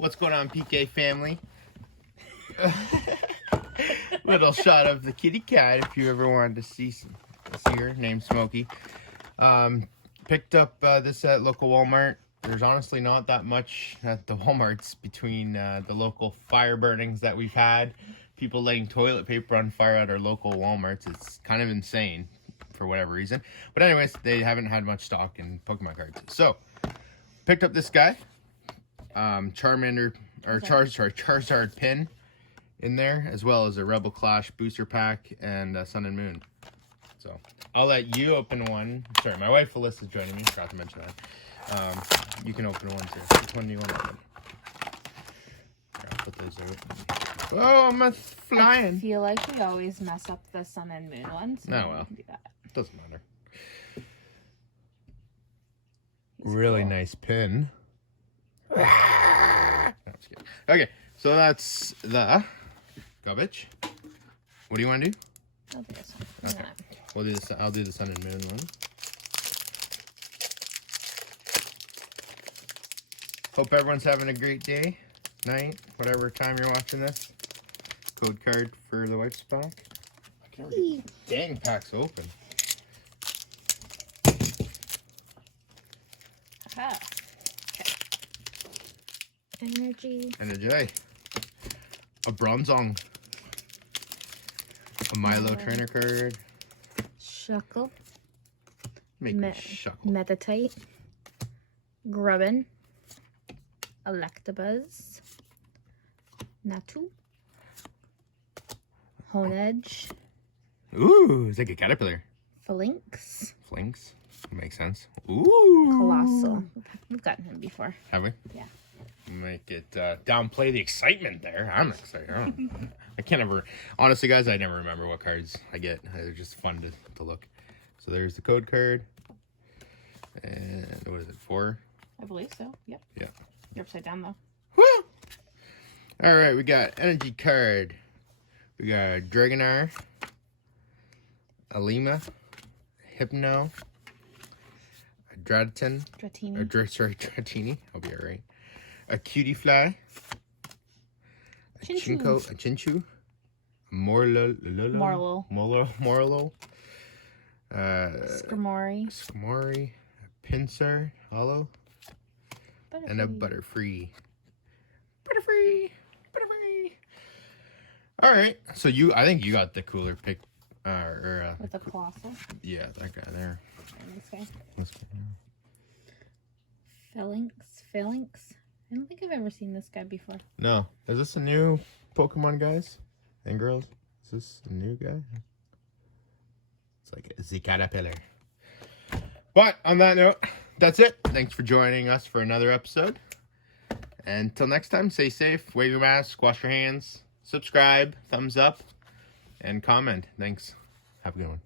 What's going on, PK family? Little shot of the kitty cat if you ever wanted to see her, named Smokey. Picked up this at local Walmart. There's honestly not that much at the Walmarts between the local fire burnings that we've had. People laying toilet paper on fire at our local Walmarts. It's kind of insane for whatever reason. But anyways, they haven't had much stock in Pokemon cards. So, picked up this guy. Charizard pin in there, as well as a Rebel Clash booster pack and Sun and Moon. So, I'll let you open one. Sorry, my wife Alyssa's joining me. Forgot to mention that. You can open one too. Which one do you want to open? Here, I'll put those out. Oh, I'm flying. I feel like we always mess up the Sun and Moon one. So oh, well. Do that. Doesn't matter. Really cool. Nice pin. No, I'm just kidding. Okay, so that's the garbage. What do you want to do? I'll do this one. Okay. We'll do this. I'll do the Sun and Moon one. Hope everyone's having a great day, night, whatever time you're watching this. Code card for the wife's pack. I can't read. Dang, pack's open. Aha. Okay. Energy. A Bronzong. A Milo Trainer card. Shuckle. Make me shuckle. Metatite. Grubbin. Electabuzz. Natu. Honedge. Ooh, it's like a caterpillar. Flinks. Flinks. Makes sense. Ooh. Colossal. We've gotten him before. Have we? Yeah. Make it downplay the excitement there. I'm excited. I can't ever... Honestly, guys, I never remember what cards I get. They're just fun to look. So there's the code card. And what is it, 4? I believe so. Yep. Yeah. You're upside down, though. Woo! All right, we got energy card. We got Dragonair, Alima, Hypno, Dratini. Dratini. I'll be all right. A Cutie Fly, a Chinchu, a Morlo, Skarmory, a Pinsir, Hollow, and a Butterfree. All right, so I think you got the cooler pick, with the colossal. Yeah, that guy there. And this guy. This guy. Phalanx. I don't think I've ever seen this guy before. No, is this a new Pokemon, guys and girls? Is this a new guy? It's like the caterpillar. But on that note, that's it. Thanks for joining us for another episode. Until next time, stay safe, wear your mask, wash your hands, subscribe, thumbs up, and comment. Thanks. Have a good one.